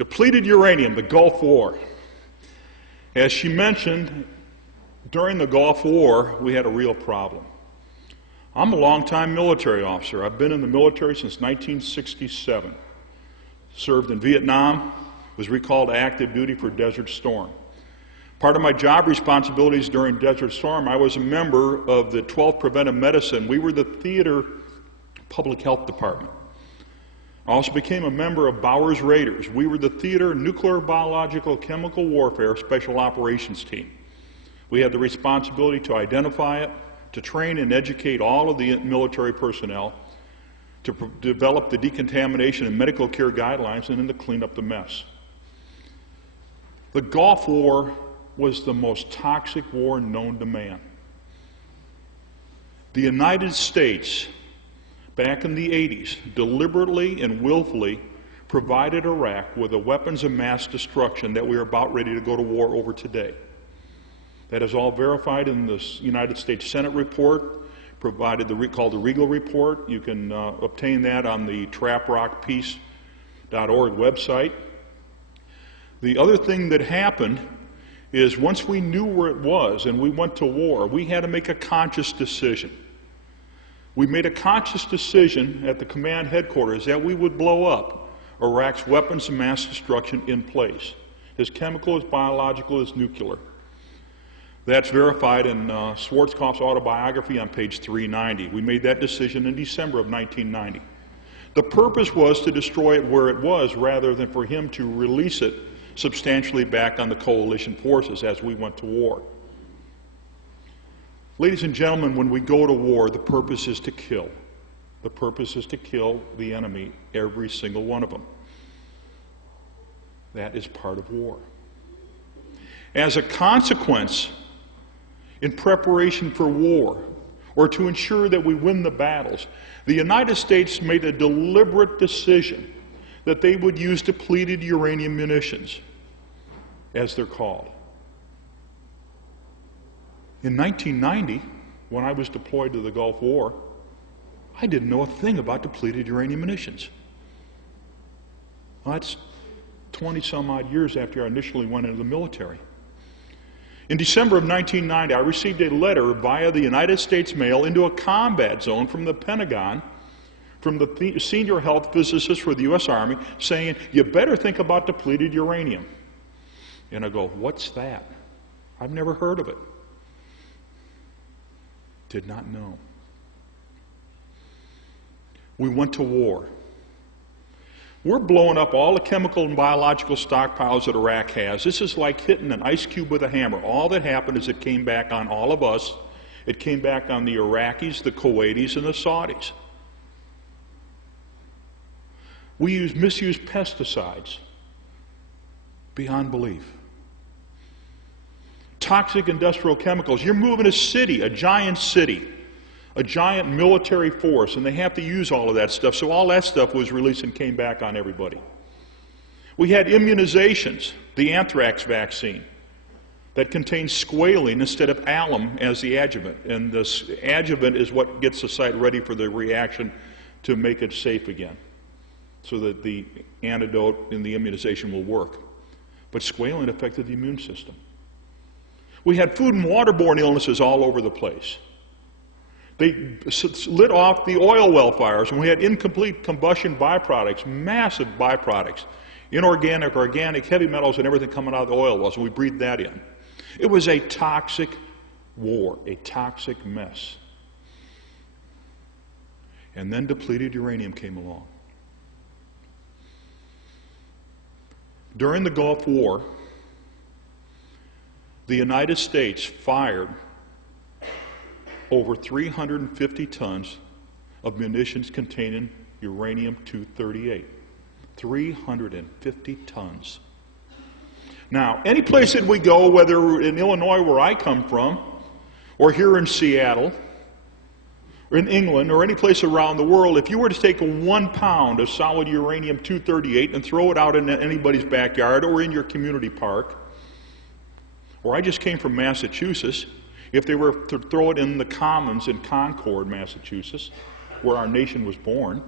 Depleted uranium, the Gulf War. As she mentioned, during the Gulf War, we had a real problem. I'm a longtime military officer. I've been in the military since 1967. Served in Vietnam, was recalled to active duty for Desert Storm. Part of my job responsibilities during Desert Storm, I was a member of the 12th Preventive Medicine. We were the theater public health department. I also became a member of Bowers Raiders. We were the theater nuclear, biological, chemical warfare special operations team. We had the responsibility to identify it, to train and educate all of the military personnel, to develop the decontamination and medical care guidelines, and then to clean up the mess. The Gulf War was the most toxic war known to man. The United States, back in the 80s, deliberately and willfully provided Iraq with the weapons of mass destruction that we are about ready to go to war over today. That is all verified in the United States Senate report, provided called the Regal Report. You can obtain that on the traprockpeace.org website. The other thing that happened is once we knew where it was and we went to war, we had to make a conscious decision. We made a conscious decision at the command headquarters that we would blow up Iraq's weapons of mass destruction in place, as chemical, as biological, as nuclear. That's verified in Schwarzkopf's autobiography on page 390. We made that decision in December of 1990. The purpose was to destroy it where it was rather than for him to release it substantially back on the coalition forces as we went to war. Ladies and gentlemen, when we go to war, the purpose is to kill. The purpose is to kill the enemy, every single one of them. That is part of war. As a consequence, in preparation for war, or to ensure that we win the battles, the United States made a deliberate decision that they would use depleted uranium munitions, as they're called. In 1990, when I was deployed to the Gulf War, I didn't know a thing about depleted uranium munitions. Well, that's 20-some-odd years after I initially went into the military. In December of 1990, I received a letter via the United States mail into a combat zone from the Pentagon, from the senior health physicist for the U.S. Army, saying, "You better think about depleted uranium." And I go, "What's that? I've never heard of it." Did not know. We went to war. We're blowing up all the chemical and biological stockpiles that Iraq has. This is like hitting an ice cube with a hammer. All that happened is it came back on all of us. It came back on the Iraqis, the Kuwaitis, and the Saudis. We misused pesticides beyond belief. Toxic industrial chemicals. You're moving a city, a giant military force, and they have to use all of that stuff. So all that stuff was released and came back on everybody. We had immunizations, the anthrax vaccine, that contains squalene instead of alum as the adjuvant. And this adjuvant is what gets the site ready for the reaction to make it safe again, so that the antidote in the immunization will work. But squalene affected the immune system. We had food and waterborne illnesses all over the place. They lit off the oil well fires, and we had incomplete combustion byproducts, massive byproducts, inorganic, organic, heavy metals, and everything coming out of the oil wells, and we breathed that in. It was a toxic war, a toxic mess. And then depleted uranium came along. During the Gulf War, the United States fired over 350 tons of munitions containing uranium-238. 350 tons. Now, any place that we go, whether in Illinois where I come from, or here in Seattle, or in England, or any place around the world, if you were to take 1 pound of solid uranium-238 and throw it out in anybody's backyard or in your community park, or I just came from Massachusetts, if they were to throw it in the Commons in Concord, Massachusetts, where our nation was born,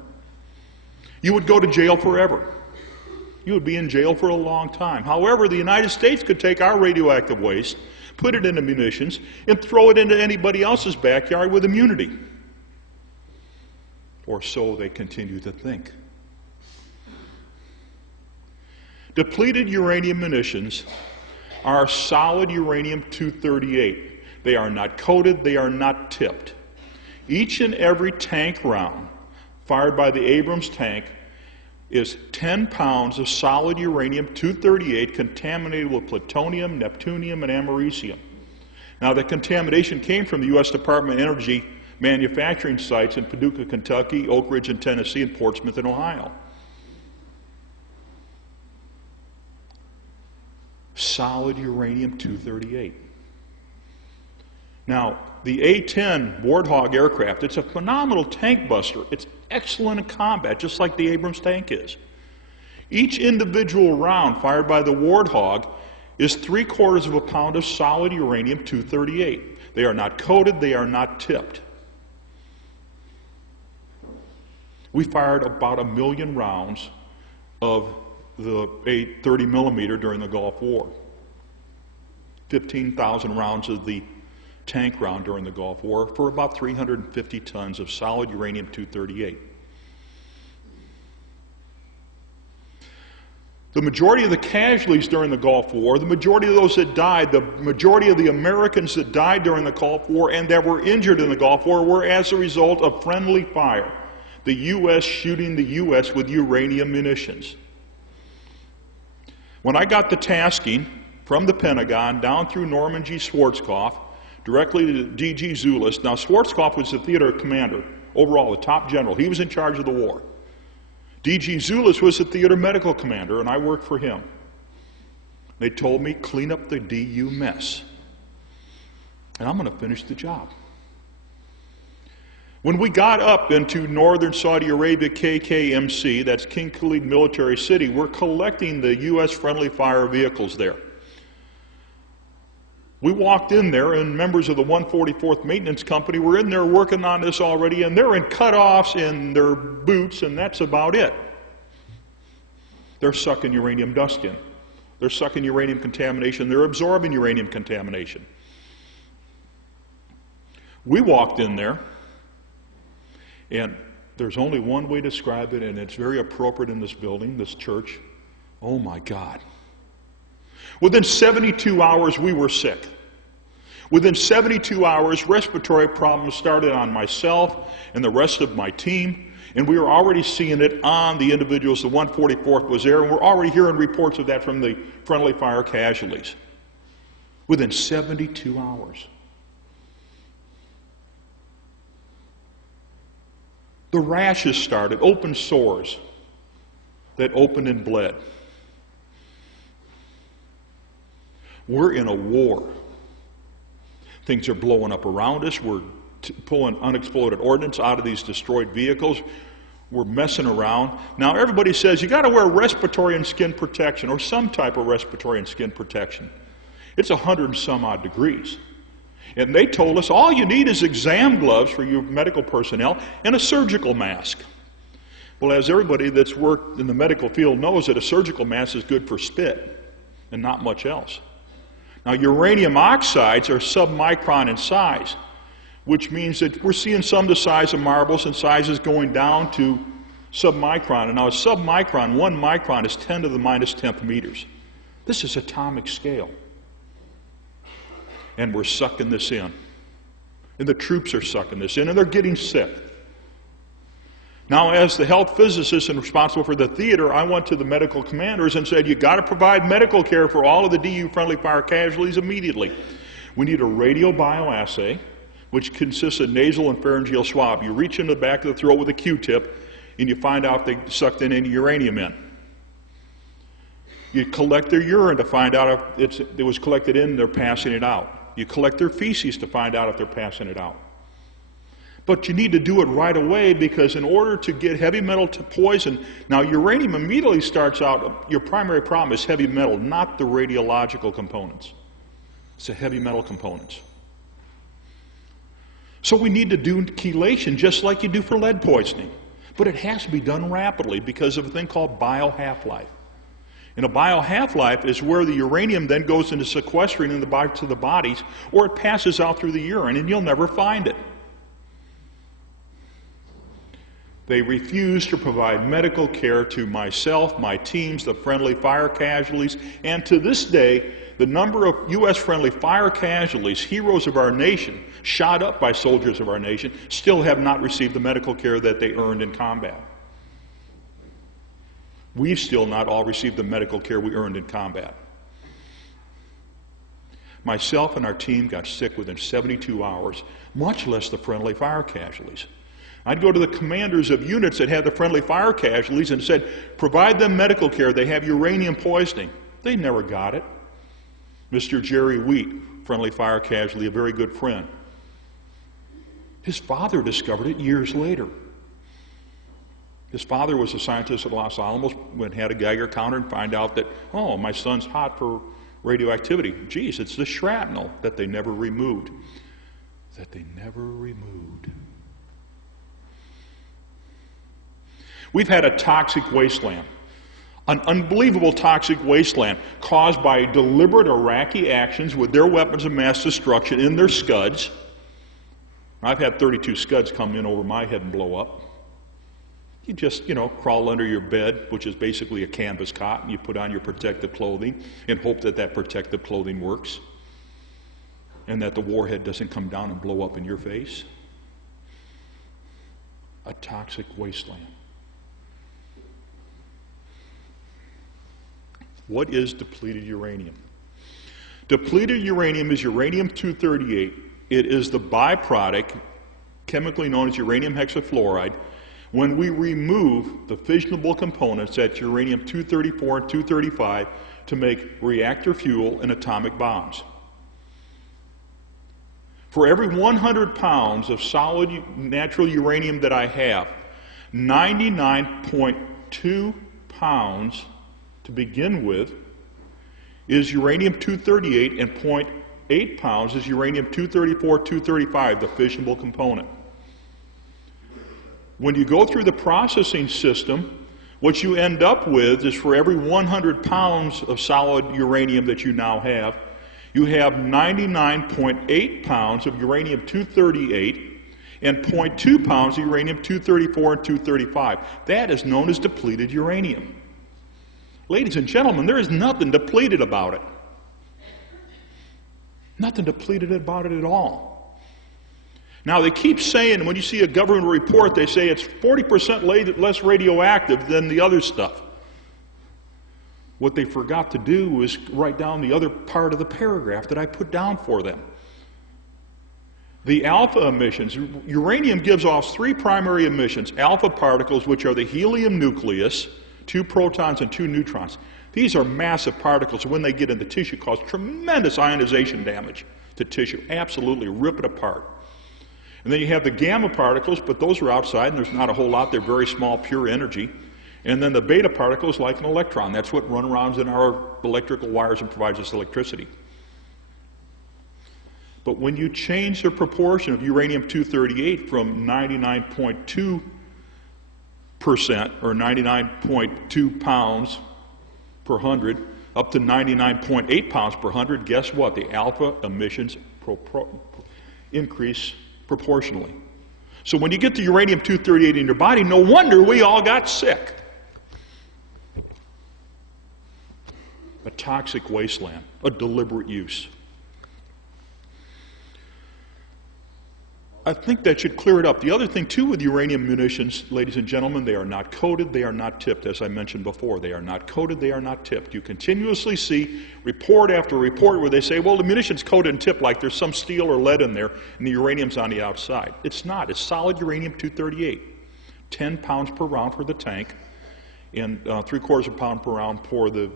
you would go to jail forever. You would be in jail for a long time. However, the United States could take our radioactive waste, put it into munitions, and throw it into anybody else's backyard with immunity. Or so they continue to think. Depleted uranium munitions are solid uranium-238. They are not coated, they are not tipped. Each and every tank round fired by the Abrams tank is 10 pounds of solid uranium-238 contaminated with plutonium, neptunium, and americium. Now, the contamination came from the U.S. Department of Energy manufacturing sites in Paducah, Kentucky, Oak Ridge in Tennessee, and Portsmouth in Ohio. Solid uranium-238. Now, the A-10 Warthog aircraft, it's a phenomenal tank buster. It's excellent in combat, just like the Abrams tank is. Each individual round fired by the Warthog is 3/4 of a pound of solid uranium-238. They are not coated, they are not tipped. We fired about 1 million rounds of the 30 millimeter during the Gulf War. 15,000 rounds of the tank round during the Gulf War for about 350 tons of solid uranium-238. The majority of the casualties during the Gulf War, the majority of those that died, the majority of the Americans that died during the Gulf War and that were injured in the Gulf War were as a result of friendly fire. The U.S. shooting the U.S. with uranium munitions. When I got the tasking from the Pentagon down through Norman G. Schwarzkopf, directly to D.G. Zulis. Now, Schwarzkopf was the theater commander, overall, the top general. He was in charge of the war. D.G. Zulis was the theater medical commander, and I worked for him. They told me, clean up the DU mess. And I'm going to finish the job. When we got up into northern Saudi Arabia, KKMC, that's King Khalid Military City, we're collecting the U.S. friendly fire vehicles there. We walked in there, and members of the 144th Maintenance Company were in there working on this already, and they're in cutoffs in their boots, and that's about it. They're sucking uranium dust in. They're sucking uranium contamination. They're absorbing uranium contamination. We walked in there, and there's only one way to describe it, and it's very appropriate in this building, this church. Oh my God. Within 72 hours, we were sick. Within 72 hours, respiratory problems started on myself and the rest of my team, and we were already seeing it on the individuals. The 144th was there, and we're already hearing reports of that from the friendly fire casualties. Within 72 hours. The rashes started, open sores that opened and bled. We're in a war. Things are blowing up around us. We're pulling unexploded ordnance out of these destroyed vehicles. We're messing around. Now everybody says you got to wear respiratory and skin protection, or some type of respiratory and skin protection. It's 100 and some odd degrees. And they told us all you need is exam gloves for your medical personnel and a surgical mask. Well, as everybody that's worked in the medical field knows, that a surgical mask is good for spit and not much else. Now, uranium oxides are submicron in size, which means that we're seeing some the size of marbles and sizes going down to submicron. And now a submicron, 1 micron, is 10 to the minus 10th meters. This is atomic scale. And we're sucking this in. And the troops are sucking this in, and they're getting sick. Now, as the health physicist and responsible for the theater, I went to the medical commanders and said, you got to provide medical care for all of the DU friendly fire casualties immediately. We need a radiobioassay, which consists of nasal and pharyngeal swab. You reach in the back of the throat with a Q-tip, and you find out if they sucked in any uranium in. You collect their urine to find out if it was collected in, they're passing it out. You collect their feces to find out if they're passing it out. But you need to do it right away, because in order to get heavy metal to poison, now uranium immediately starts out, your primary problem is heavy metal, not the radiological components. It's the heavy metal components. So we need to do chelation just like you do for lead poisoning. But it has to be done rapidly because of a thing called bio half-life. And a bio-half-life is where the uranium then goes into sequestering in the bodies of the bodies, or it passes out through the urine, and you'll never find it. They refuse to provide medical care to myself, my teams, the friendly fire casualties, and to this day, the number of U.S. friendly fire casualties, heroes of our nation, shot up by soldiers of our nation, still have not received the medical care that they earned in combat. We've still not all received the medical care we earned in combat. Myself and our team got sick within 72 hours, much less the friendly fire casualties. I'd go to the commanders of units that had the friendly fire casualties and said, provide them medical care, they have uranium poisoning. They never got it. Mr. Jerry Wheat, friendly fire casualty, a very good friend. His father discovered it years later. His father was a scientist at Los Alamos, went had a Geiger counter and find out that, oh, my son's hot for radioactivity. Geez, it's the shrapnel that they never removed. That they never removed. We've had a toxic wasteland, an unbelievable toxic wasteland caused by deliberate Iraqi actions with their weapons of mass destruction in their Scuds. I've had 32 Scuds come in over my head and blow up. You just, crawl under your bed, which is basically a canvas cot, and you put on your protective clothing and hope that that protective clothing works and that the warhead doesn't come down and blow up in your face. A toxic wasteland. What is depleted uranium? Depleted uranium is uranium-238. It is the byproduct, chemically known as uranium hexafluoride, when we remove the fissionable components, that's uranium-234 and 235, to make reactor fuel and atomic bombs. For every 100 pounds of solid natural uranium that I have, 99.2 pounds to begin with is uranium-238, and 0.8 pounds is uranium-234, 235, the fissionable component. When you go through the processing system, what you end up with is for every 100 pounds of solid uranium that you now have, you have 99.8 pounds of uranium-238 and 0.2 pounds of uranium-234 and 235. That is known as depleted uranium. Ladies and gentlemen, there is nothing depleted about it. Nothing depleted about it at all. Now, they keep saying, when you see a government report, they say it's 40% less radioactive than the other stuff. What they forgot to do was write down the other part of the paragraph that I put down for them. The alpha emissions. Uranium gives off three primary emissions. Alpha particles, which are the helium nucleus, 2 protons and 2 neutrons. These are massive particles. When they get into tissue, cause tremendous ionization damage to tissue. Absolutely rip it apart. And then you have the gamma particles, but those are outside, and there's not a whole lot. They're very small, pure energy. And then the beta particles, like an electron. That's what runs around in our electrical wires and provides us electricity. But when you change the proportion of uranium-238 from 99.2% or 99.2 pounds per 100 up to 99.8 pounds per 100, guess what? The alpha emissions increase proportionally. So when you get the uranium-238 in your body, no wonder we all got sick. A toxic wasteland, a deliberate use. I think that should clear it up. The other thing, too, with uranium munitions, ladies and gentlemen, they are not coated, they are not tipped, as I mentioned before. They are not coated, they are not tipped. You continuously see report after report where they say, well, the munition's coated and tipped like there's some steel or lead in there and the uranium's on the outside. It's not. It's solid uranium-238. 10 pounds per round for the tank and 3/4 of a pound per round for the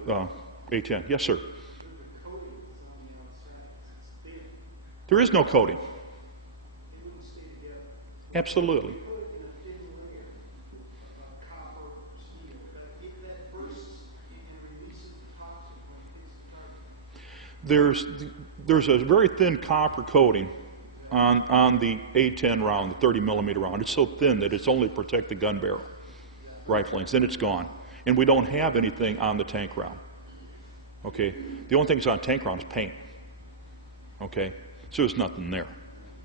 A10. Yes, sir. There is no coating. Absolutely. There's a very thin copper coating on the A10 round, the 30 millimeter round. It's so thin that it's only to protect the gun barrel riflings. Then it's gone. And we don't have anything on the tank round. Okay? The only thing that's on tank round is paint. Okay? So there's nothing there.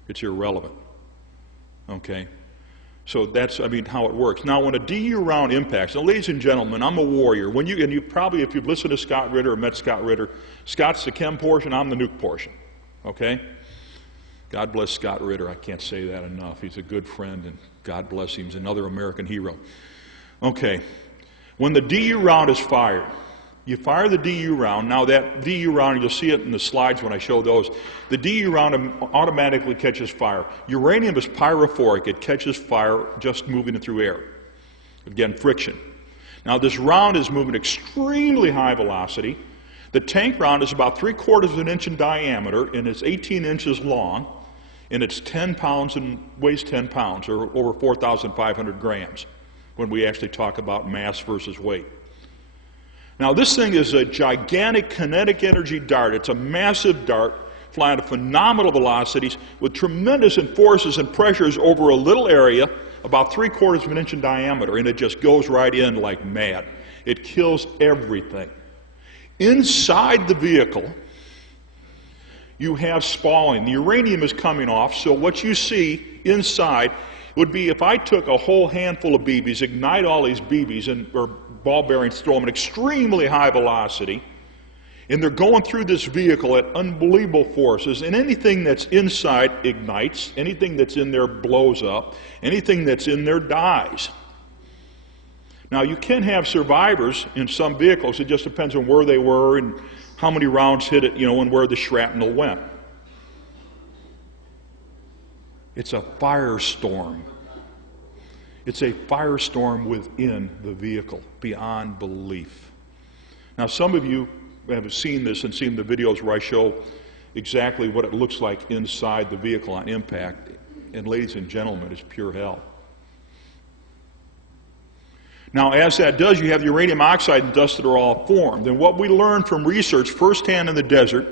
It's irrelevant. Okay? So that's, how it works. Now, when a DU round impacts, now, ladies and gentlemen, I'm a warrior. And you probably, if you've listened to Scott Ritter or met Scott Ritter, Scott's the chem portion, I'm the nuke portion. Okay? God bless Scott Ritter. I can't say that enough. He's a good friend, and God bless him. He's another American hero. Okay. When the DU round is fired, you fire the DU round. Now that DU round, you'll see it in the slides when I show those. The DU round automatically catches fire. Uranium is pyrophoric. It catches fire just moving it through air. Again, friction. Now this round is moving extremely high velocity. The tank round is about 3/4 of an inch in diameter, and it's 18 inches long, and it's 10 pounds and weighs 10 pounds, or over 4,500 grams, when we actually talk about mass versus weight. Now this thing is a gigantic kinetic energy dart. It's a massive dart flying at phenomenal velocities with tremendous forces and pressures over a little area about 3/4 of an inch in diameter, and it just goes right in like mad. It kills everything. Inside the vehicle, you have spalling. The uranium is coming off, so what you see inside would be if I took a whole handful of BBs, ignite all these BBs, or ball bearings, throw them at extremely high velocity, and they're going through this vehicle at unbelievable forces, and anything that's inside ignites, anything that's in there blows up, anything that's in there dies. Now, you can have survivors in some vehicles. It just depends on where they were and how many rounds hit it, and where the shrapnel went. It's a firestorm. It's a firestorm within the vehicle, beyond belief. Now, some of you have seen this and seen the videos where I show exactly what it looks like inside the vehicle on impact. And ladies and gentlemen, it's pure hell. Now, as that does, you have uranium oxide and dust that are all formed. And what we learned from research firsthand in the desert,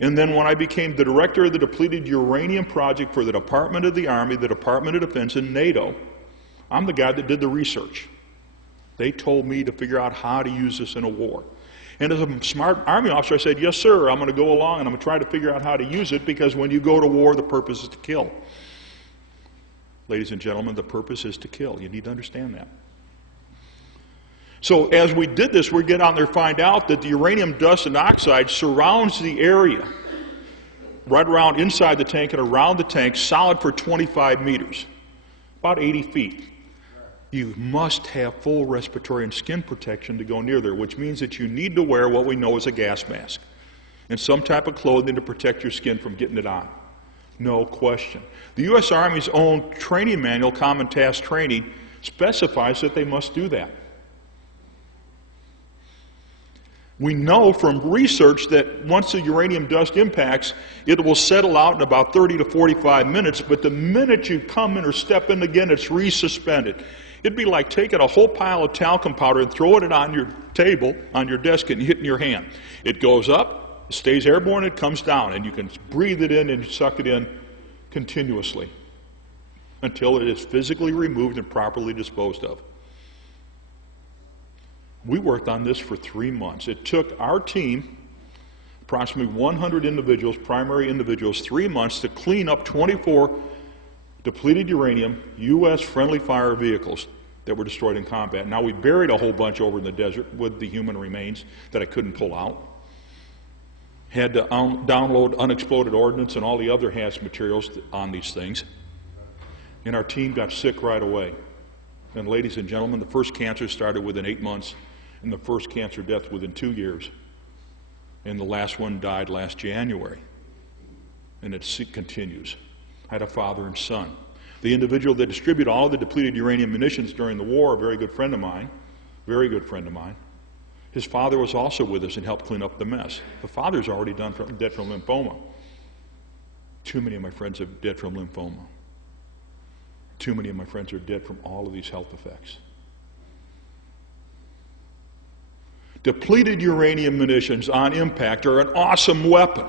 and then when I became the director of the Depleted Uranium Project for the Department of the Army, the Department of Defense, and NATO, I'm the guy that did the research. They told me to figure out how to use this in a war. And as a smart Army officer, I said, yes, sir, I'm going to go along and I'm going to try to figure out how to use it, because when you go to war, the purpose is to kill. Ladies and gentlemen, the purpose is to kill. You need to understand that. So as we did this, we get out there and find out that the uranium dust and oxide surrounds the area right around inside the tank and around the tank, solid for 25 meters, about 80 feet. You must have full respiratory and skin protection to go near there, which means that you need to wear what we know as a gas mask and some type of clothing to protect your skin from getting it on. No question. The U.S. Army's own training manual, Common Task Training, specifies that they must do that. We know from research that once the uranium dust impacts, it will settle out in about 30 to 45 minutes, but the minute you come in or step in again, it's resuspended. It'd be like taking a whole pile of talcum powder and throwing it on your table, on your desk, and hitting your hand. It goes up, it stays airborne, it comes down, and you can breathe it in and suck it in continuously until it is physically removed and properly disposed of. We worked on this for 3 months. It took our team, approximately 100 individuals, primary individuals, 3 months to clean up 24 depleted uranium U.S. friendly fire vehicles that were destroyed in combat. Now, we buried a whole bunch over in the desert with the human remains that I couldn't pull out. Had to download unexploded ordnance and all the other hazardous materials on these things. And our team got sick right away. And ladies and gentlemen, the first cancer started within 8 months, and the first cancer death within 2 years. And the last one died last January. And it continues. I had a father and son. The individual that distributed all of the depleted uranium munitions during the war, a very good friend of mine, his father was also with us and helped clean up the mess. The father's already dead from lymphoma. Too many of my friends are dead from lymphoma. Too many of my friends are dead from all of these health effects. Depleted uranium munitions on impact are an awesome weapon.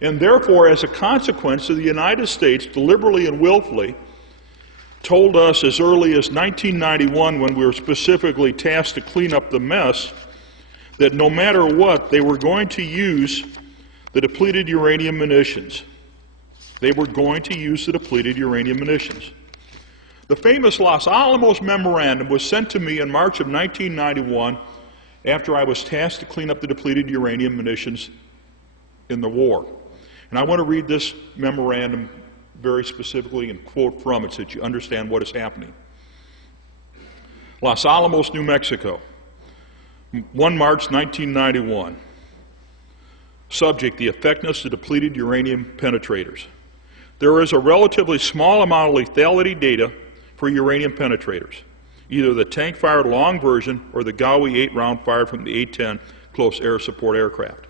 And therefore, as a consequence, the United States deliberately and willfully told us as early as 1991, when we were specifically tasked to clean up the mess, that no matter what, they were going to use the depleted uranium munitions. They were going to use the depleted uranium munitions. The famous Los Alamos Memorandum was sent to me in March of 1991 after I was tasked to clean up the depleted uranium munitions in the war. And I want to read this memorandum very specifically and quote from it so that you understand what is happening. Los Alamos, New Mexico, 1 March 1991. Subject, the effectiveness of depleted uranium penetrators. There is a relatively small amount of lethality data for uranium penetrators, either the tank-fired long version or the Gaui 8-round fired from the A-10 close air support aircraft.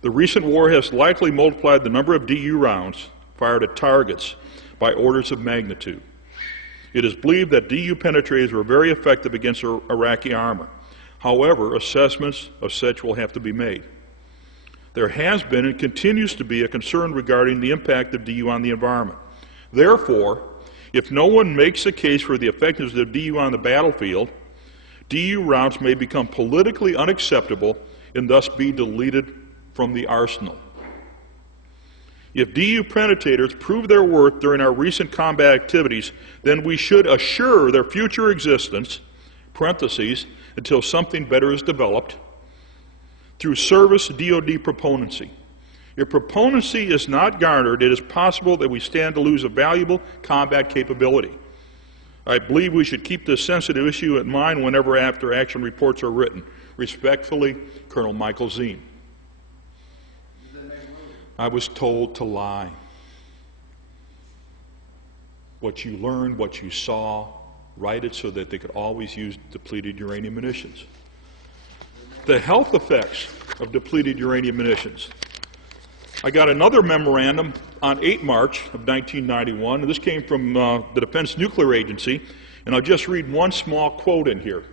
The recent war has likely multiplied the number of DU rounds fired at targets by orders of magnitude. It is believed that DU penetrators were very effective against Iraqi armor. However, assessments of such will have to be made. There has been and continues to be a concern regarding the impact of DU on the environment. Therefore, if no one makes a case for the effectiveness of DU on the battlefield, DU rounds may become politically unacceptable and thus be deleted from the arsenal. If DU penetrators prove their worth during our recent combat activities, then we should assure their future existence, parentheses, until something better is developed, through service DoD proponency. If proponency is not garnered, it is possible that we stand to lose a valuable combat capability. I believe we should keep this sensitive issue in mind whenever after-action reports are written. Respectfully, Colonel Michael Ziem. I was told to lie. What you learned, what you saw, write it so that they could always use depleted uranium munitions. The health effects of depleted uranium munitions. I got another memorandum on 8 March of 1991, and this came from the Defense Nuclear Agency, and I'll just read one small quote in here.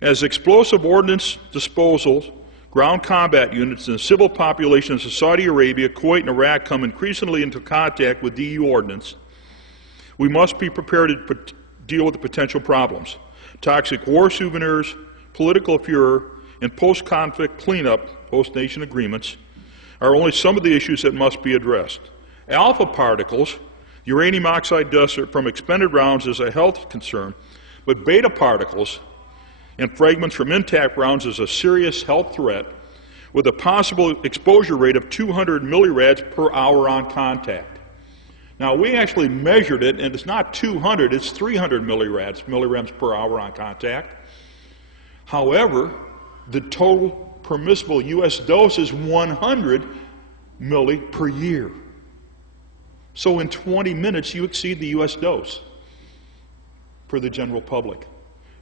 As explosive ordnance disposals, ground combat units, and the civil populations of Saudi Arabia, Kuwait, and Iraq come increasingly into contact with DU ordnance, we must be prepared to deal with the potential problems. Toxic war souvenirs, political furor, and post-conflict cleanup, post-nation agreements, are only some of the issues that must be addressed. Alpha particles, uranium oxide dust from expended rounds is a health concern, but beta particles and fragments from intact rounds is a serious health threat with a possible exposure rate of 200 millirads per hour on contact. Now, we actually measured it, and it's not 200, it's 300 milligrams per hour on contact. However, the total permissible U.S. dose is 100 milli per year. So in 20 minutes, you exceed the U.S. dose for the general public.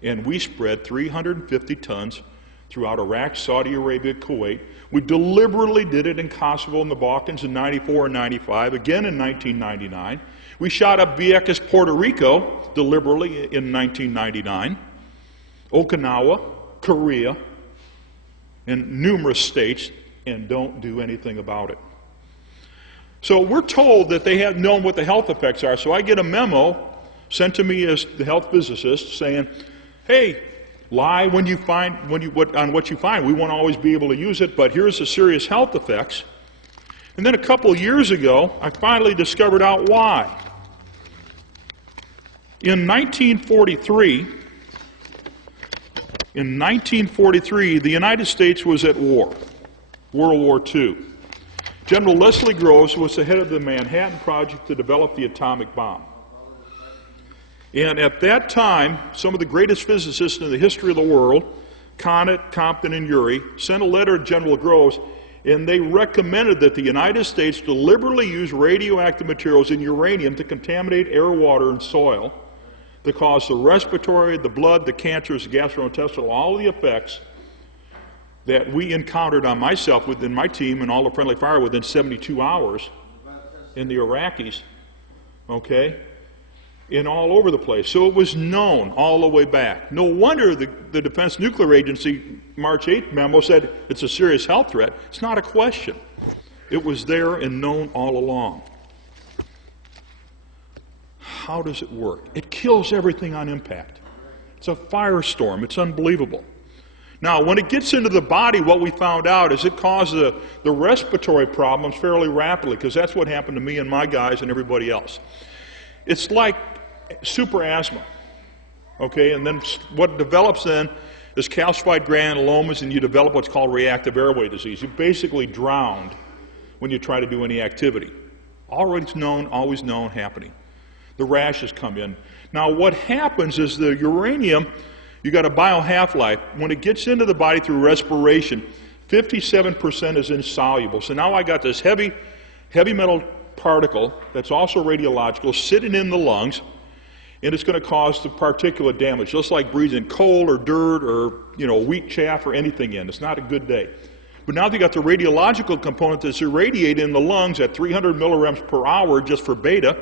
And we spread 350 tons throughout Iraq, Saudi Arabia, Kuwait. We deliberately did it in Kosovo and the Balkans in 94 and 95, again in 1999. We shot up Vieques, Puerto Rico, deliberately in 1999. Okinawa, Korea, and numerous states, and don't do anything about it. So we're told that they have known what the health effects are, so I get a memo sent to me as the health physicist saying, hey, lie when you find, on what you find. We won't always be able to use it, but here's the serious health effects. And then a couple of years ago, I finally discovered out why. In 1943, the United States was at war, World War II. General Leslie Groves was the head of the Manhattan Project to develop the atomic bomb. And at that time, some of the greatest physicists in the history of the world, Conant, Compton, and Urey, sent a letter to General Groves, and they recommended that the United States deliberately use radioactive materials in uranium to contaminate air, water, and soil to cause the respiratory, the blood, the cancers, the gastrointestinal, all of the effects that we encountered on myself, within my team, and all the friendly fire within 72 hours in the Iraqis, okay? And all over the place. So it was known all the way back. No wonder the Defense Nuclear Agency March 8th memo said it's a serious health threat. It's not a question. It was there and known all along. How does it work? It kills everything on impact. It's a firestorm. It's unbelievable. Now, when it gets into the body, what we found out is it causes the respiratory problems fairly rapidly, because that's what happened to me and my guys and everybody else. It's like super asthma, okay? And then what develops then is calcified granulomas, and you develop what's called reactive airway disease. You basically drowned when you try to do any activity. Always known, happening. The rashes come in. Now, what happens is the uranium, you got a bio half-life. When it gets into the body through respiration, 57% is insoluble. So now I got this heavy metal particle that's also radiological sitting in the lungs, and it's going to cause the particulate damage, just like breathing coal or dirt or wheat chaff or anything in. It's not a good day. But now they got the radiological component that's irradiated in the lungs at 300 millirems per hour just for beta.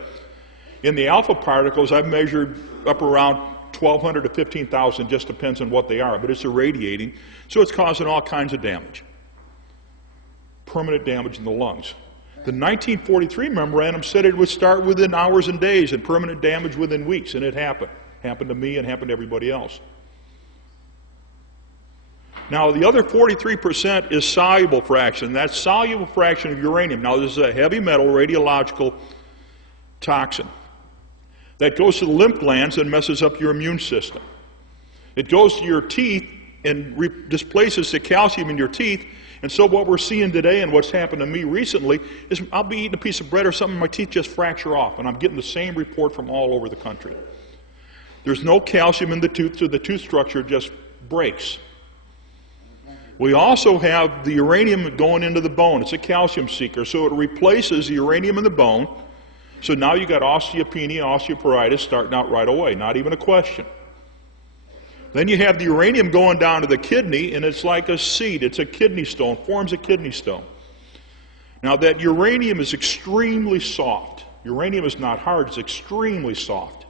In the alpha particles, I've measured up around 1,200 to 15,000, just depends on what they are, but it's irradiating, so it's causing all kinds of damage. Permanent damage in the lungs. The 1943 memorandum said it would start within hours and days and permanent damage within weeks, and it happened. Happened to me and happened to everybody else. Now, the other 43% is soluble fraction. That's soluble fraction of uranium. Now, this is a heavy metal radiological toxin that goes to the lymph glands and messes up your immune system. It goes to your teeth and displaces the calcium in your teeth. And so what we're seeing today and what's happened to me recently is I'll be eating a piece of bread or something, my teeth just fracture off, and I'm getting the same report from all over the country. There's no calcium in the tooth, so the tooth structure just breaks. We also have the uranium going into the bone. It's a calcium seeker, so it replaces the uranium in the bone. So now you got osteopenia, osteoporosis starting out right away, not even a question. Then you have the uranium going down to the kidney, and it's like a seed. It's a kidney stone, forms a kidney stone. Now that uranium is extremely soft. Uranium is not hard, it's extremely soft.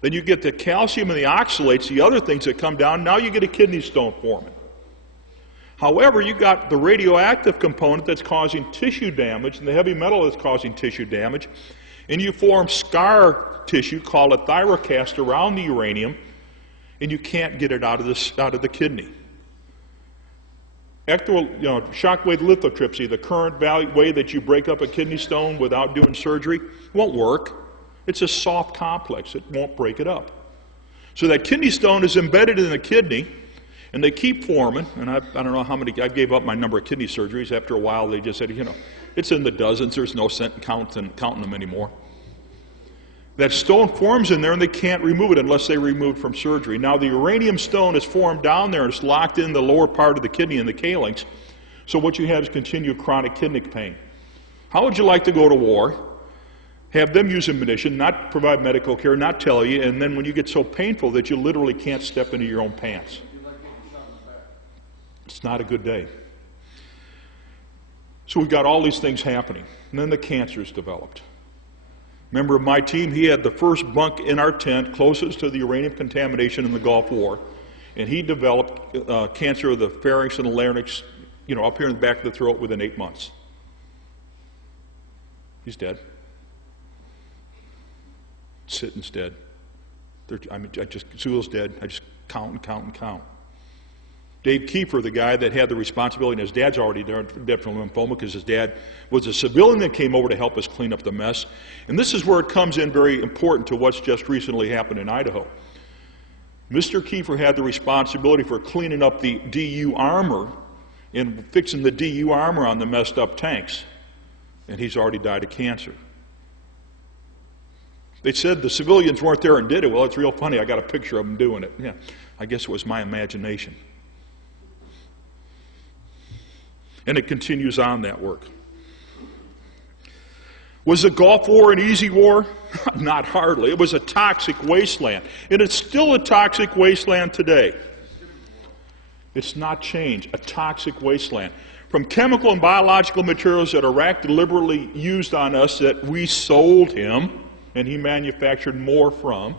Then you get the calcium and the oxalates, the other things that come down, now you get a kidney stone forming. However, you got the radioactive component that's causing tissue damage, and the heavy metal that's causing tissue damage, and you form scar tissue called a thyrocast around the uranium, and you can't get it out of the kidney. Shockwave lithotripsy, the current way that you break up a kidney stone without doing surgery, won't work. It's a soft complex. It won't break it up. So that kidney stone is embedded in the kidney, and they keep forming, and I don't know how many, I gave up my number of kidney surgeries. After a while, they just said, it's in the dozens. There's no sense in counting them anymore. That stone forms in there, and they can't remove it unless they remove it from surgery. Now, the uranium stone is formed down there, and it's locked in the lower part of the kidney in the calyx. So what you have is continued chronic kidney pain. How would you like to go to war, have them use ammunition, not provide medical care, not tell you, and then when you get so painful that you literally can't step into your own pants? It's not a good day. So we've got all these things happening. And then the cancer's developed. Member of my team, he had the first bunk in our tent closest to the uranium contamination in the Gulf War. And he developed cancer of the pharynx and the larynx, up here in the back of the throat within 8 months. He's dead. Sitting's dead. Sewell's dead. I just count and count and count. Dave Kiefer, the guy that had the responsibility, and his dad's already dead from lymphoma because his dad was a civilian that came over to help us clean up the mess. And this is where it comes in very important to what's just recently happened in Idaho. Mr. Kiefer had the responsibility for cleaning up the DU armor and fixing the DU armor on the messed up tanks. And he's already died of cancer. They said the civilians weren't there and did it. Well, it's real funny. I got a picture of them doing it. Yeah, I guess it was my imagination. And it continues on that work. Was the Gulf War an easy war? Not hardly. It was a toxic wasteland. And it's still a toxic wasteland today. It's not changed. A toxic wasteland. From chemical and biological materials that Iraq deliberately used on us that we sold him, and he manufactured more from,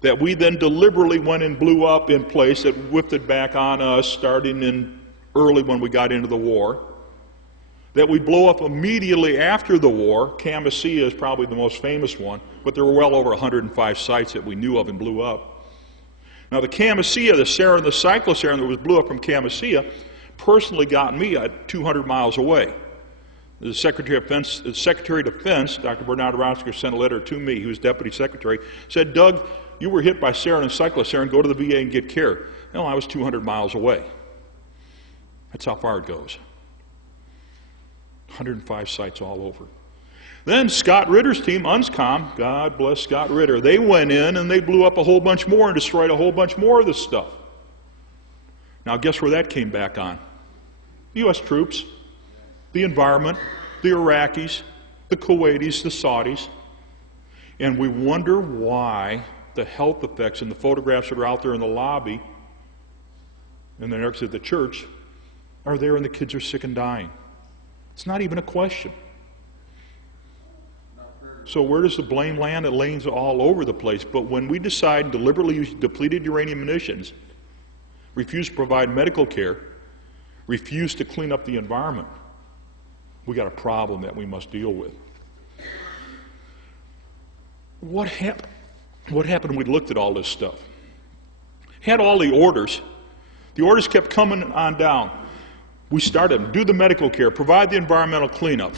that we then deliberately went and blew up in place that whipped it back on us starting in early when we got into the war, that we blow up immediately after the war. Camisea is probably the most famous one, but there were well over 105 sites that we knew of and blew up. Now the Camisea, the sarin, the cyclosarin that was blew up from Camisea, personally got me at 200 miles away. The Secretary of Defense, Dr. Bernard Rosker, sent a letter to me, he was Deputy Secretary, said, Doug, you were hit by sarin and cyclosarin, go to the VA and get care. No, I was 200 miles away. That's how far it goes. 105 sites all over. Then Scott Ritter's team, UNSCOM, God bless Scott Ritter, they went in and they blew up a whole bunch more and destroyed a whole bunch more of this stuff. Now guess where that came back on? The U.S. troops, the environment, the Iraqis, the Kuwaitis, the Saudis. And we wonder why the health effects in the photographs that are out there in the lobby and the next at the church are there and the kids are sick and dying. It's not even a question. So where does the blame land? It lands all over the place. But when we decide to deliberately use depleted uranium munitions, refuse to provide medical care, refuse to clean up the environment, we got a problem that we must deal with. What happened when we looked at all this stuff? Had all the orders. The orders kept coming on down. We started, do the medical care, provide the environmental cleanup.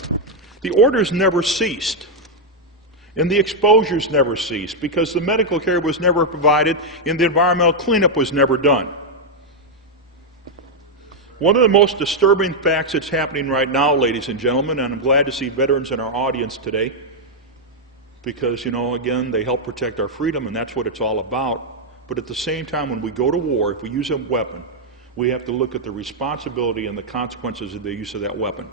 The orders never ceased. And the exposures never ceased because the medical care was never provided and the environmental cleanup was never done. One of the most disturbing facts that's happening right now, ladies and gentlemen, and I'm glad to see veterans in our audience today because, again, they help protect our freedom and that's what it's all about. But at the same time, when we go to war, if we use a weapon, we have to look at the responsibility and the consequences of the use of that weapon.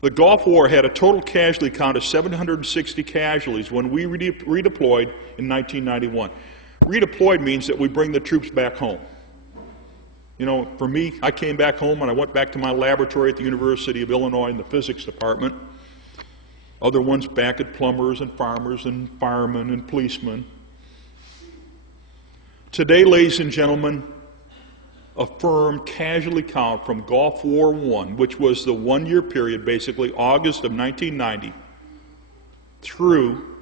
The Gulf War had a total casualty count of 760 casualties when we redeployed in 1991. Redeployed means that we bring the troops back home. For me, I came back home and I went back to my laboratory at the University of Illinois in the physics department. Other ones back at plumbers and farmers and firemen and policemen. Today, ladies and gentlemen, a firm casualty count from Gulf War I, which was the one-year period, basically August of 1990 through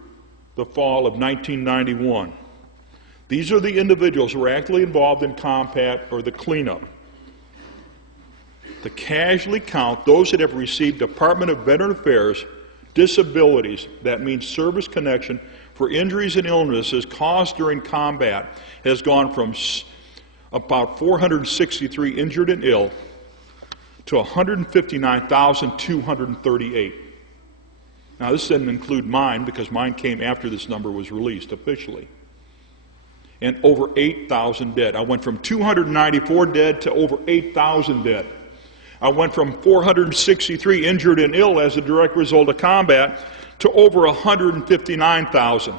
the fall of 1991. These are the individuals who were actively involved in combat or the cleanup. The casualty count, those that have received Department of Veteran Affairs disabilities, that means service connection for injuries and illnesses caused during combat, has gone from about 463 injured and ill to 159,238. Now this doesn't include mine because mine came after this number was released officially. And over 8,000 dead. I went from 294 dead to over 8,000 dead. I went from 463 injured and ill as a direct result of combat to over 159,000.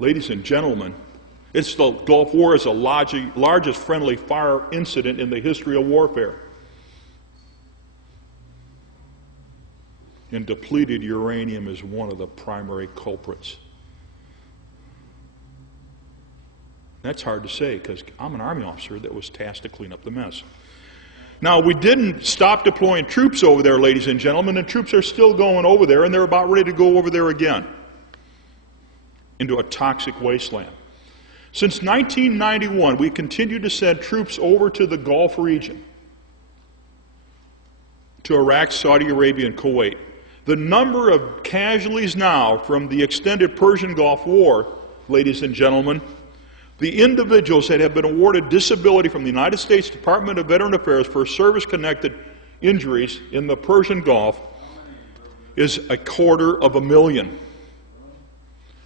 Ladies and gentlemen, the Gulf War is the largest friendly fire incident in the history of warfare. And depleted uranium is one of the primary culprits. That's hard to say because I'm an Army officer that was tasked to clean up the mess. Now, we didn't stop deploying troops over there, ladies and gentlemen, and troops are still going over there, and they're about ready to go over there again into a toxic wasteland. Since 1991, we continued to send troops over to the Gulf region, to Iraq, Saudi Arabia, and Kuwait. The number of casualties now from the extended Persian Gulf War, ladies and gentlemen, the individuals that have been awarded disability from the United States Department of Veteran Affairs for service-connected injuries in the Persian Gulf is 250,000.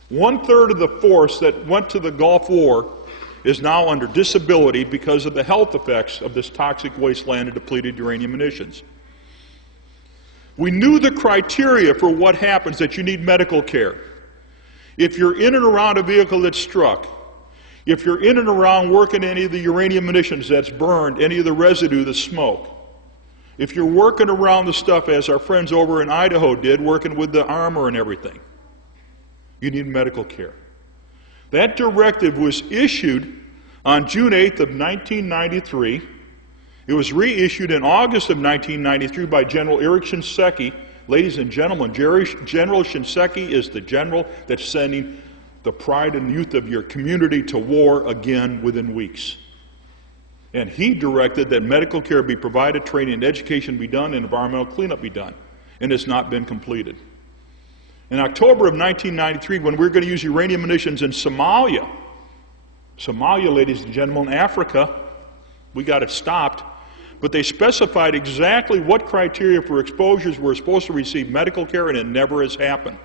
1/3 of the force that went to the Gulf War is now under disability because of the health effects of this toxic wasteland of depleted uranium munitions. We knew the criteria for what happens, that you need medical care. If you're in and around a vehicle that's struck, if you're in and around working any of the uranium munitions that's burned, any of the residue, the smoke, if you're working around the stuff as our friends over in Idaho did, working with the armor and everything, you need medical care. That directive was issued on June 8th of 1993. It was reissued in August of 1993 by General Eric Shinseki. Ladies and gentlemen, General Shinseki is the general that's sending the pride and youth of your community to war again within weeks. And he directed that medical care be provided, training and education be done, and environmental cleanup be done. And it's not been completed. In October of 1993, when we were going to use uranium munitions in Somalia, ladies and gentlemen, Africa, we got it stopped, but they specified exactly what criteria for exposures were supposed to receive medical care, and it never has happened.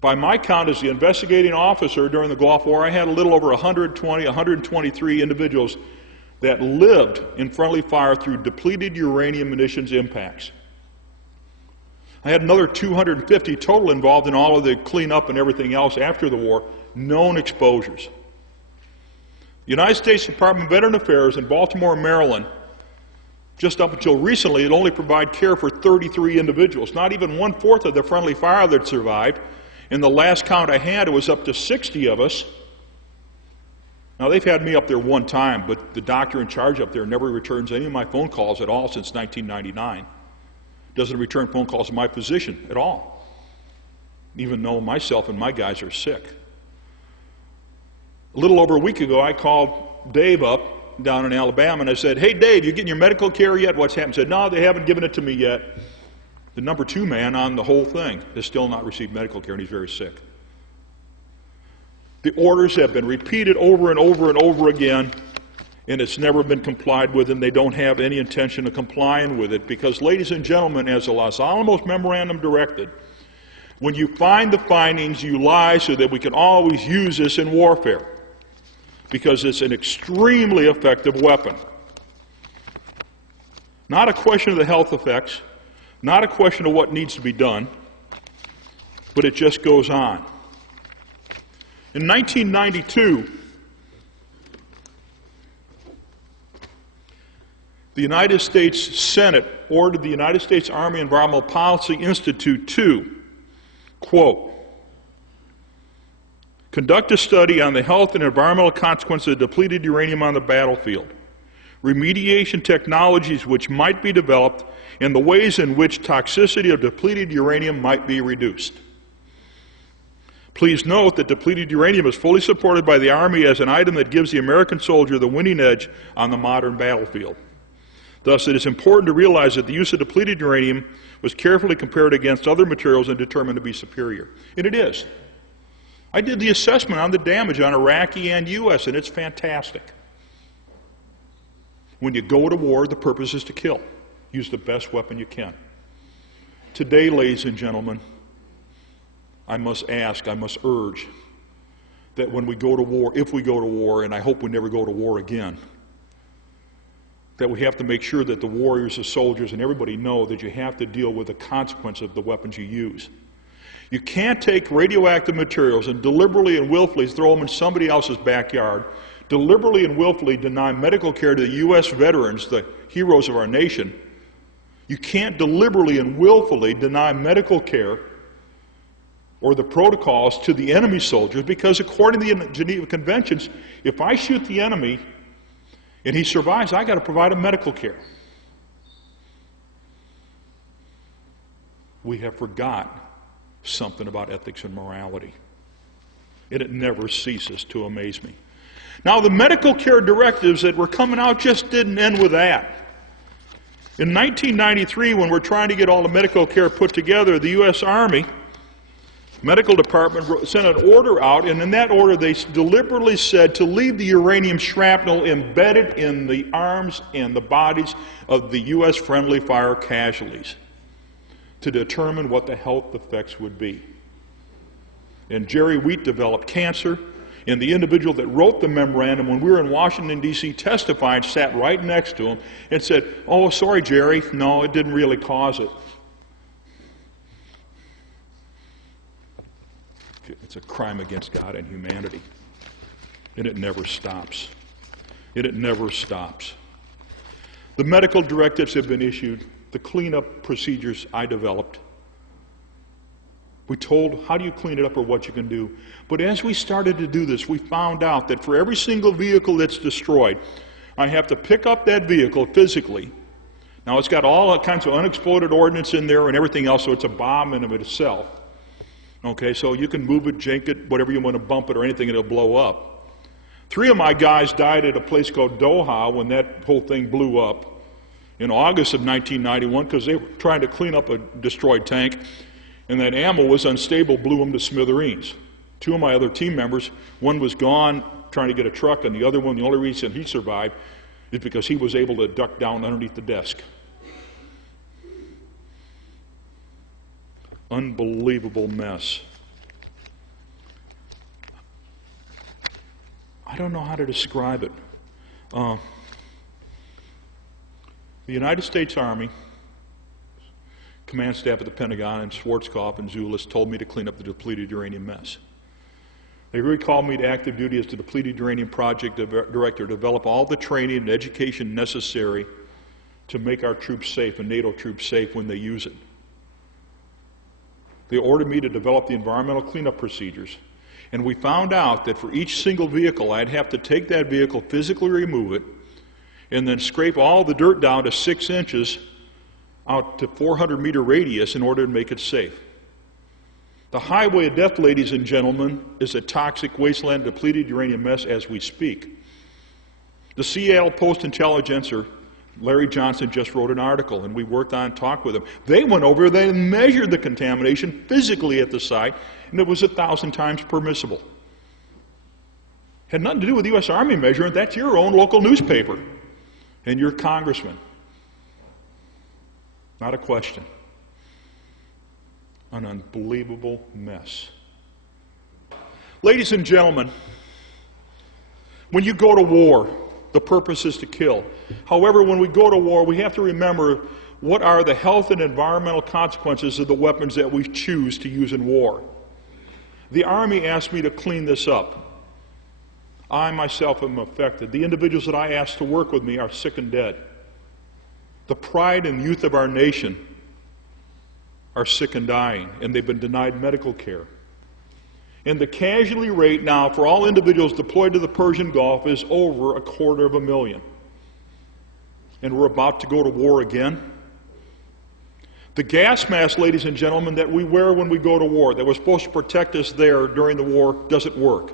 By my count as the investigating officer during the Gulf War, I had a little over 123 individuals that lived in friendly fire through depleted uranium munitions impacts. I had another 250 total involved in all of the cleanup and everything else after the war, known exposures. The United States Department of Veteran Affairs in Baltimore, Maryland, just up until recently, it only provided care for 33 individuals, not even 1/4 of the friendly fire that survived. In the last count I had, it was up to 60 of us. Now, they've had me up there one time, but the doctor in charge up there never returns any of my phone calls at all since 1999. Doesn't return phone calls to my physician at all, even though myself and my guys are sick. A little over a week ago, I called Dave up down in Alabama, and I said, "Hey, Dave, you getting your medical care yet? What's happened?" He said, "No, they haven't given it to me yet." The number 2 man on the whole thing has still not received medical care, and he's very sick. The orders have been repeated over and over and over again, and it's never been complied with, and they don't have any intention of complying with it because, ladies and gentlemen, as the Los Alamos Memorandum directed, when you find the findings, you lie so that we can always use this in warfare because it's an extremely effective weapon. Not a question of the health effects, not a question of what needs to be done, but it just goes on. In 1992, the United States Senate ordered the United States Army Environmental Policy Institute to, quote, conduct a study on the health and environmental consequences of depleted uranium on the battlefield, remediation technologies which might be developed, and the ways in which toxicity of depleted uranium might be reduced. Please note that depleted uranium is fully supported by the Army as an item that gives the American soldier the winning edge on the modern battlefield. Thus, it is important to realize that the use of depleted uranium was carefully compared against other materials and determined to be superior. And it is. I did the assessment on the damage on Iraqi and U.S., and it's fantastic. When you go to war, the purpose is to kill. Use the best weapon you can. Today, ladies and gentlemen, I must urge that when we go to war, if we go to war, and I hope we never go to war again, that we have to make sure that the warriors, the soldiers, and everybody know that you have to deal with the consequence of the weapons you use. You can't take radioactive materials and deliberately and willfully throw them in somebody else's backyard, deliberately and willfully deny medical care to the U.S. veterans, the heroes of our nation. You can't deliberately and willfully deny medical care or the protocols to the enemy soldiers because according to the Geneva Conventions, if I shoot the enemy and he survives, I got to provide him medical care. We have forgot something about ethics and morality, and it never ceases to amaze me. Now, the medical care directives that were coming out just didn't end with that. In 1993, when we're trying to get all the medical care put together, the U.S. Army Medical Department sent an order out, and in that order they deliberately said to leave the uranium shrapnel embedded in the arms and the bodies of the U.S. friendly fire casualties to determine what the health effects would be. And Jerry Wheat developed cancer, and the individual that wrote the memorandum when we were in Washington, D.C. testifying sat right next to him and said, "Oh, sorry, Jerry, no, it didn't really cause it." It's a crime against God and humanity. And it never stops. And it never stops. The medical directives have been issued. The cleanup procedures I developed. We told how do you clean it up or what you can do. But as we started to do this, we found out that for every single vehicle that's destroyed, I have to pick up that vehicle physically. Now it's got all kinds of unexploded ordnance in there and everything else, so it's a bomb in of itself. Okay, so you can move it, jank it, whatever you want to bump it or anything, it'll blow up. 3 of my guys died at a place called Doha when that whole thing blew up in August of 1991 because they were trying to clean up a destroyed tank, and that ammo was unstable, blew them to smithereens. 2 of my other team members, one was gone trying to get a truck, and the other one, the only reason he survived is because he was able to duck down underneath the desk. Unbelievable mess. I don't know how to describe it. The United States Army, Command Staff at the Pentagon, and Schwarzkopf and Zulus told me to clean up the depleted uranium mess. They recalled me to active duty as the Depleted Uranium Project Director to develop all the training and education necessary to make our troops safe and NATO troops safe when they use it. They ordered me to develop the environmental cleanup procedures. And we found out that for each single vehicle, I'd have to take that vehicle, physically remove it, and then scrape all the dirt down to 6 inches out to 400-meter radius in order to make it safe. The highway of death, ladies and gentlemen, is a toxic wasteland depleted uranium mess as we speak. The Seattle Post-Intelligencer, Larry Johnson, just wrote an article, and we worked on and talked with them. They went over, they measured the contamination physically at the site, and it was 1,000 times permissible. Had nothing to do with the U.S. Army measurement. That's your own local newspaper and your congressman. Not a question. An unbelievable mess. Ladies and gentlemen, when you go to war, the purpose is to kill. However, when we go to war, we have to remember what are the health and environmental consequences of the weapons that we choose to use in war. The Army asked me to clean this up. I myself am affected. The individuals that I asked to work with me are sick and dead. The pride and youth of our nation are sick and dying, and they've been denied medical care. And the casualty rate now for all individuals deployed to the Persian Gulf is over 250,000. And we're about to go to war again. The gas mask, ladies and gentlemen, that we wear when we go to war, that was supposed to protect us there during the war, doesn't work.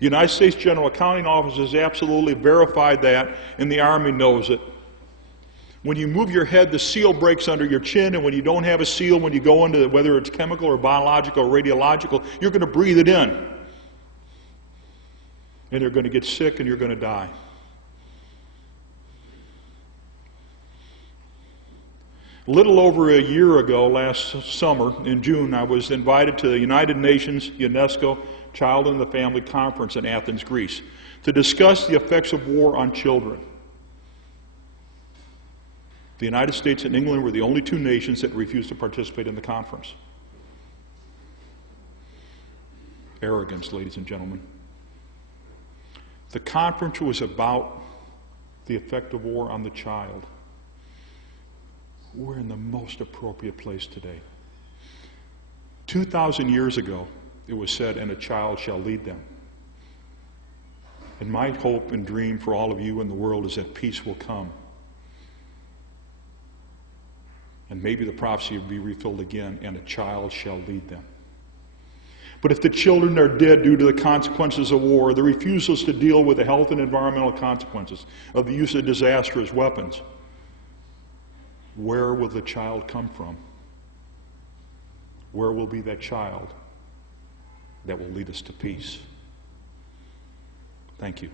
The United States General Accounting Office has absolutely verified that, and the Army knows it. When you move your head, the seal breaks under your chin, and when you don't have a seal, when you go into whether it's chemical or biological or radiological, you're going to breathe it in. And you're going to get sick and you're going to die. A little over a year ago, last summer, in June, I was invited to the United Nations UNESCO Child and the Family Conference in Athens, Greece, to discuss the effects of war on children. The United States and England were the only 2 nations that refused to participate in the conference. Arrogance, ladies and gentlemen. The conference was about the effect of war on the child. We're in the most appropriate place today. 2,000 years ago, it was said, "And a child shall lead them." And my hope and dream for all of you in the world is that peace will come. And maybe the prophecy will be refilled again, "And a child shall lead them." But if the children are dead due to the consequences of war, the refusals to deal with the health and environmental consequences of the use of disastrous weapons, where will the child come from? Where will be that child that will lead us to peace? Thank you.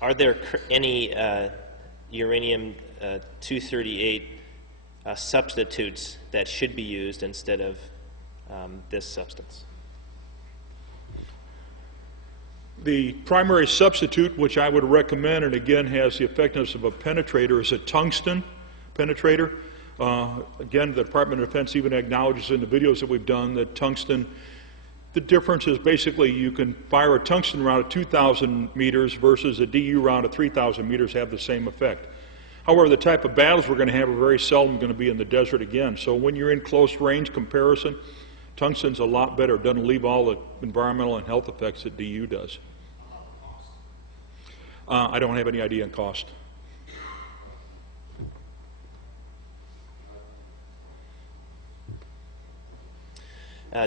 Are there any uranium-238 substitutes that should be used instead of this substance? The primary substitute, which I would recommend, and again has the effectiveness of a penetrator, is a tungsten penetrator. Again, the Department of Defense even acknowledges in the videos that we've done that tungsten, the difference is basically you can fire a tungsten round at 2,000 meters versus a DU round at 3,000 meters have the same effect. However, the type of battles we're going to have are very seldom going to be in the desert again. So when you're in close range comparison, tungsten's a lot better. It doesn't leave all the environmental and health effects that DU does. I don't have any idea on cost.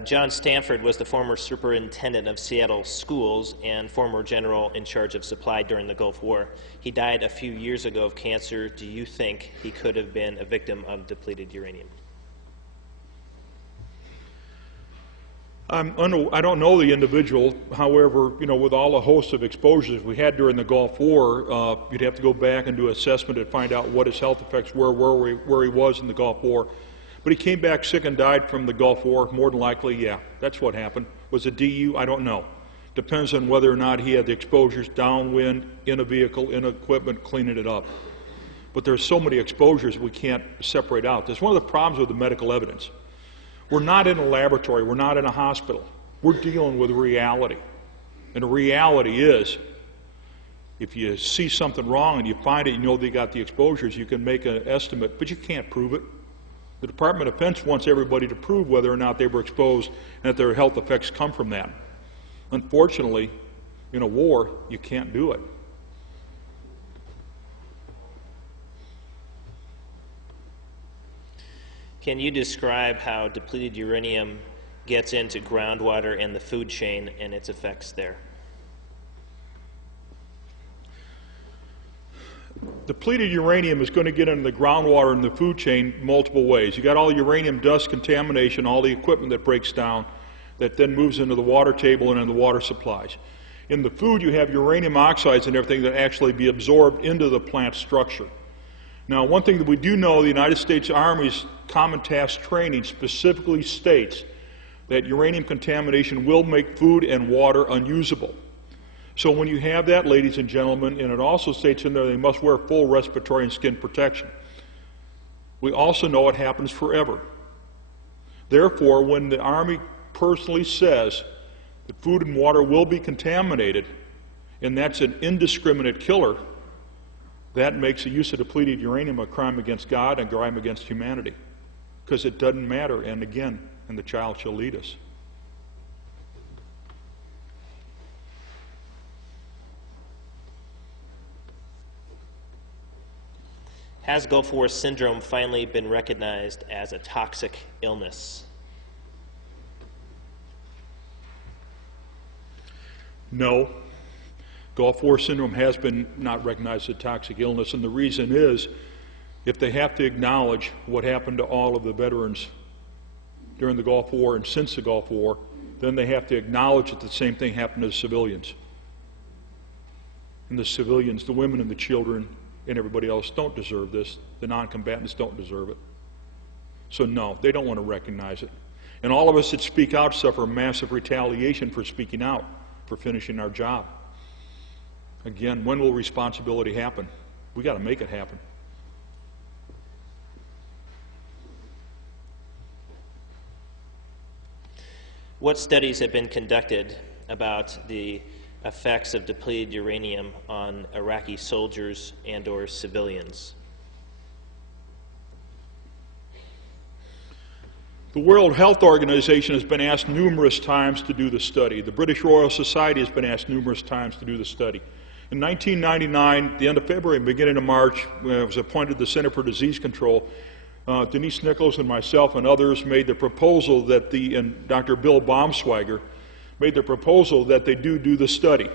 John Stanford was the former superintendent of Seattle schools and former general in charge of supply during the Gulf War. He died a few years ago of cancer. Do you think he could have been a victim of depleted uranium? I don't know the individual. However, with all the hosts of exposures we had during the Gulf War, you'd have to go back and do an assessment and find out what his health effects were, where he was in the Gulf War. But he came back sick and died from the Gulf War. More than likely, yeah, that's what happened. Was it DU? I don't know. Depends on whether or not he had the exposures downwind, in a vehicle, in equipment, cleaning it up. But there's so many exposures we can't separate out. That's one of the problems with the medical evidence. We're not in a laboratory. We're not in a hospital. We're dealing with reality. And the reality is, if you see something wrong and you find it, they got the exposures, you can make an estimate, but you can't prove it. The Department of Defense wants everybody to prove whether or not they were exposed and that their health effects come from that. Unfortunately, in a war, you can't do it. Can you describe how depleted uranium gets into groundwater and the food chain and its effects there? Depleted uranium is going to get into the groundwater and the food chain multiple ways. You got all the uranium dust contamination, all the equipment that breaks down, that then moves into the water table and into the water supplies. In the food, you have uranium oxides and everything that actually be absorbed into the plant structure. Now, one thing that we do know, the United States Army's Common Task Training specifically states that uranium contamination will make food and water unusable. So when you have that, ladies and gentlemen, and it also states in there they must wear full respiratory and skin protection. We also know it happens forever. Therefore, when the Army personally says that food and water will be contaminated, and that's an indiscriminate killer, that makes the use of depleted uranium a crime against God and a crime against humanity. Because it doesn't matter, and again, and the child shall lead us. Has Gulf War syndrome finally been recognized as a toxic illness? No. Gulf War syndrome has been not recognized as a toxic illness, and the reason is, if they have to acknowledge what happened to all of the veterans during the Gulf War and since the Gulf War, then they have to acknowledge that the same thing happened to the civilians. And the civilians, the women and the children, and everybody else don't deserve this. The non-combatants don't deserve it. So no, they don't want to recognize it. And all of us that speak out suffer massive retaliation for speaking out, for finishing our job. Again, when will responsibility happen? We got to make it happen. What studies have been conducted about the effects of depleted uranium on Iraqi soldiers and/or civilians? The World Health Organization has been asked numerous times to do the study. The British Royal Society has been asked numerous times to do the study. In 1999, the end of February and beginning of March, when I was appointed the Center for Disease Control, Denise Nichols and myself and others made the proposal that and Dr. Bill Baumschweiger made the proposal that they do the study.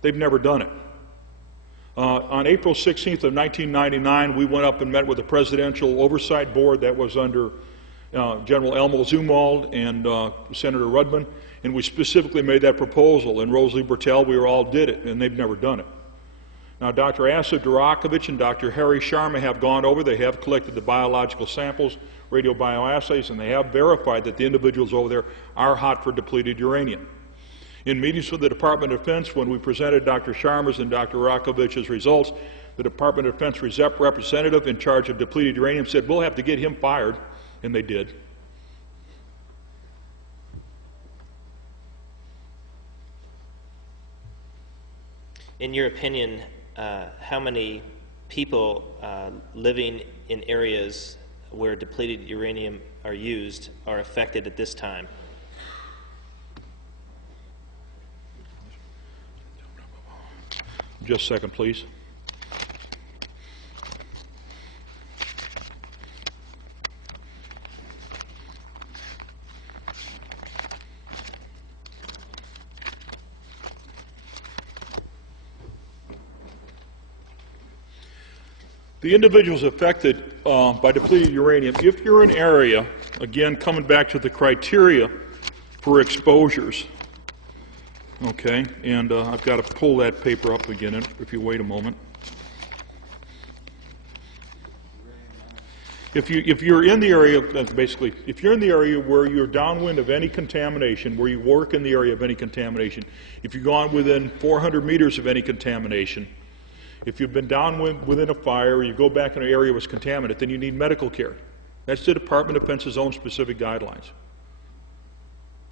They've never done it. On April 16th of 1999, we went up and met with the Presidential Oversight Board that was under General Elmo Zumwalt and Senator Rudman, and we specifically made that proposal, and Rosalie Bertel, we all did it, and they've never done it. Now, Dr. Asa Durakovic and Dr. Harry Sharma have gone over, they have collected the biological samples, radiobioassays, and they have verified that the individuals over there are hot for depleted uranium. In meetings with the Department of Defense, when we presented Dr. Sharma's and Dr. Durakovic's results, the Department of Defense representative in charge of depleted uranium said, we'll have to get him fired, and they did. In your opinion, how many people living in areas where depleted uranium are used are affected at this time? Just a second, please. The individuals affected by depleted uranium, if you're in an area, again, coming back to the criteria for exposures, okay, and I've got to pull that paper up again if you wait a moment. If you're in the area, basically, if you're in the area where you're downwind of any contamination, where you work in the area of any contamination, if you've gone within 400 meters of any contamination, if you've been downwind within a fire, or you go back in an area that was contaminated, then you need medical care. That's the Department of Defense's own specific guidelines.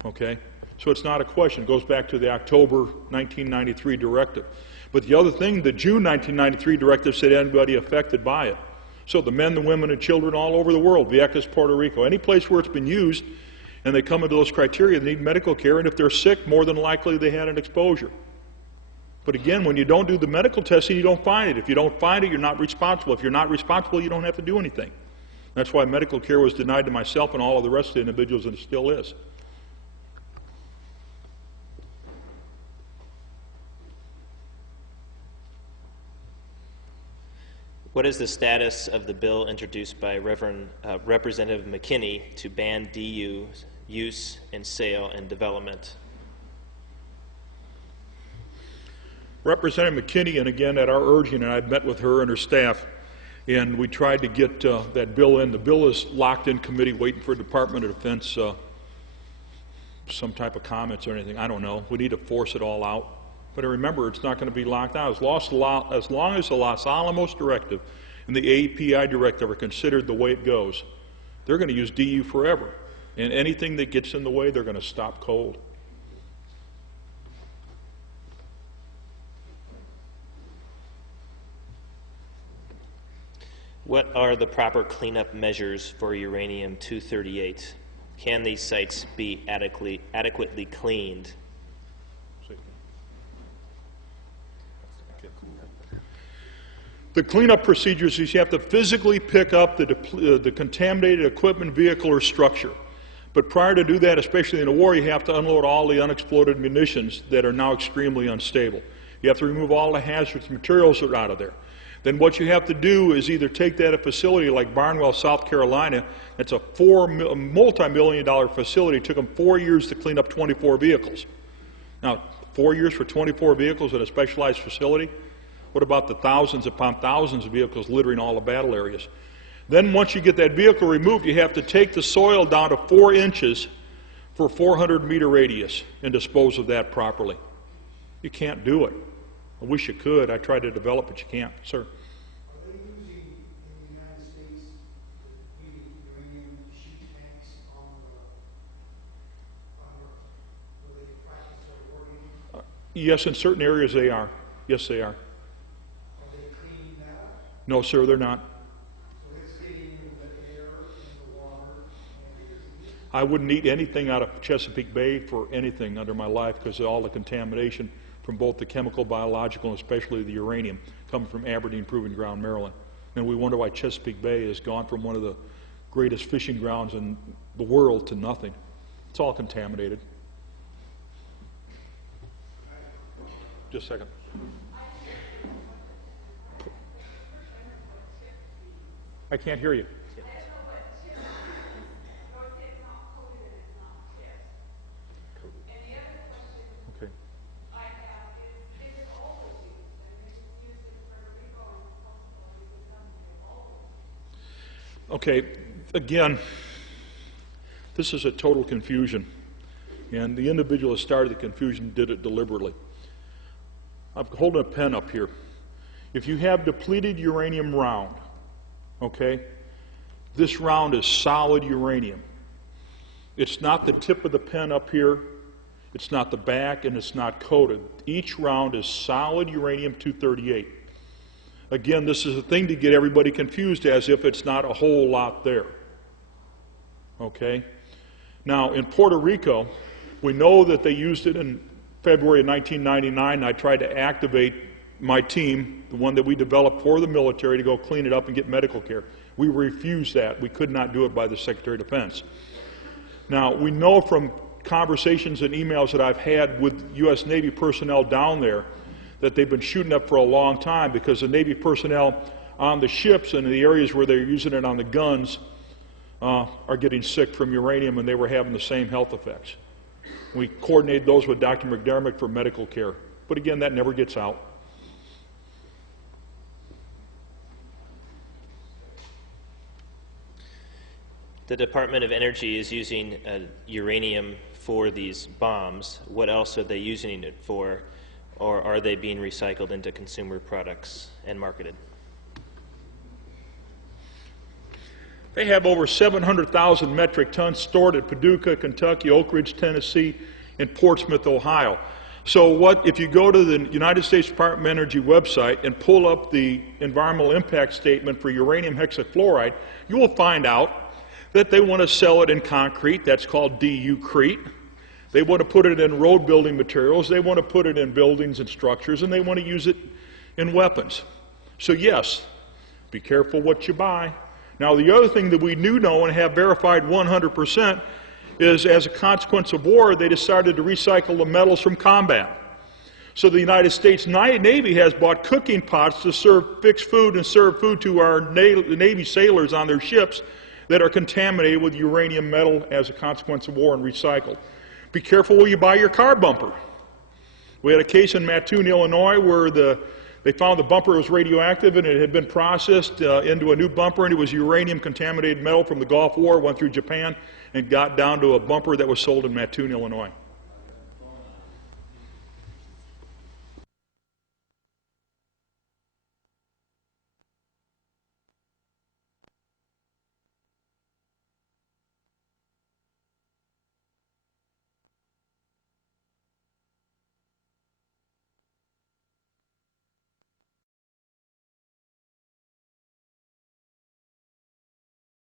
Okay? So it's not a question. It goes back to the October 1993 directive. But the other thing, the June 1993 directive said anybody affected by it. So the men, the women, and children all over the world, Vieques, Puerto Rico, any place where it's been used, and they come into those criteria, they need medical care, and if they're sick, more than likely they had an exposure. But again, when you don't do the medical testing, you don't find it. If you don't find it, you're not responsible. If you're not responsible, you don't have to do anything. That's why medical care was denied to myself and all of the rest of the individuals, and it still is. What is the status of the bill introduced by Representative McKinney to ban DU use and sale and development? Representative McKinney, and again at our urging, and I've met with her and her staff, and we tried to get that bill in. The bill is locked in committee waiting for Department of Defense some type of comments or anything. I don't know. We need to force it all out. But remember, it's not going to be locked out. As long as the Los Alamos directive and the API directive are considered the way it goes, they're going to use DU forever. And anything that gets in the way, they're going to stop cold. What are the proper cleanup measures for uranium-238? Can these sites be adequately cleaned? The cleanup procedures is you have to physically pick up the contaminated equipment, vehicle, or structure. But prior to do that, especially in a war, you have to unload all the unexploded munitions that are now extremely unstable. You have to remove all the hazardous materials that are out of there. Then what you have to do is either take that a facility like Barnwell, South Carolina. That's a multi-million-dollar facility. It took them 4 years to clean up 24 vehicles. Now, 4 years for 24 vehicles at a specialized facility? What about the thousands upon thousands of vehicles littering all the battle areas? Then once you get that vehicle removed, you have to take the soil down to 4 inches for a 400-meter radius and dispose of that properly. You can't do it. I wish you could. I tried to develop it, you can't. Sir? Are they using, in the United States, the uranium sheet tanks where they practice their war games? Yes, in certain areas they are. Yes, they are. Are they cleaning that up? No, sir, they're not. So it's getting the air and the water and the... I wouldn't eat anything out of Chesapeake Bay for anything under my life because of all the contamination from both the chemical, biological, and especially the uranium coming from Aberdeen Proving Ground, Maryland. And we wonder why Chesapeake Bay has gone from one of the greatest fishing grounds in the world to nothing. It's all contaminated. Just a second. I can't hear you. Okay. Okay, again, this is a total confusion, and the individual that started the confusion did it deliberately. I'm holding a pen up here. If you have depleted uranium round, okay, this round is solid uranium. It's not the tip of the pen up here, it's not the back, and it's not coated. Each round is solid uranium-238. Again, this is a thing to get everybody confused as if it's not a whole lot there. Okay? Now, in Puerto Rico, we know that they used it in February of 1999. I tried to activate my team, the one that we developed for the military, to go clean it up and get medical care. We refused that. We could not do it by the Secretary of Defense. Now, we know from conversations and emails that I've had with U.S. Navy personnel down there that they've been shooting up for a long time because the Navy personnel on the ships and in the areas where they're using it on the guns are getting sick from uranium, and they were having the same health effects. We coordinated those with Dr. McDermott for medical care. But again, that never gets out. The Department of Energy is using uranium for these bombs. What else are they using it for, or are they being recycled into consumer products and marketed? They have over 700,000 metric tons stored at Paducah, Kentucky, Oak Ridge, Tennessee, and Portsmouth, Ohio. So if you go to the United States Department of Energy website and pull up the environmental impact statement for uranium hexafluoride, you will find out that they want to sell it in concrete. That's called DU-crete. They want to put it in road building materials. They want to put it in buildings and structures, and they want to use it in weapons. So yes, be careful what you buy. Now, the other thing that we do know and have verified 100% is, as a consequence of war, they decided to recycle the metals from combat. So the United States Navy has bought cooking pots to serve fixed food and serve food to our Navy sailors on their ships that are contaminated with uranium metal as a consequence of war and recycled. Be careful where you buy your car bumper. We had a case in Mattoon, Illinois, where they found the bumper was radioactive and it had been processed into a new bumper, and it was uranium-contaminated metal from the Gulf War, went through Japan, and got down to a bumper that was sold in Mattoon, Illinois.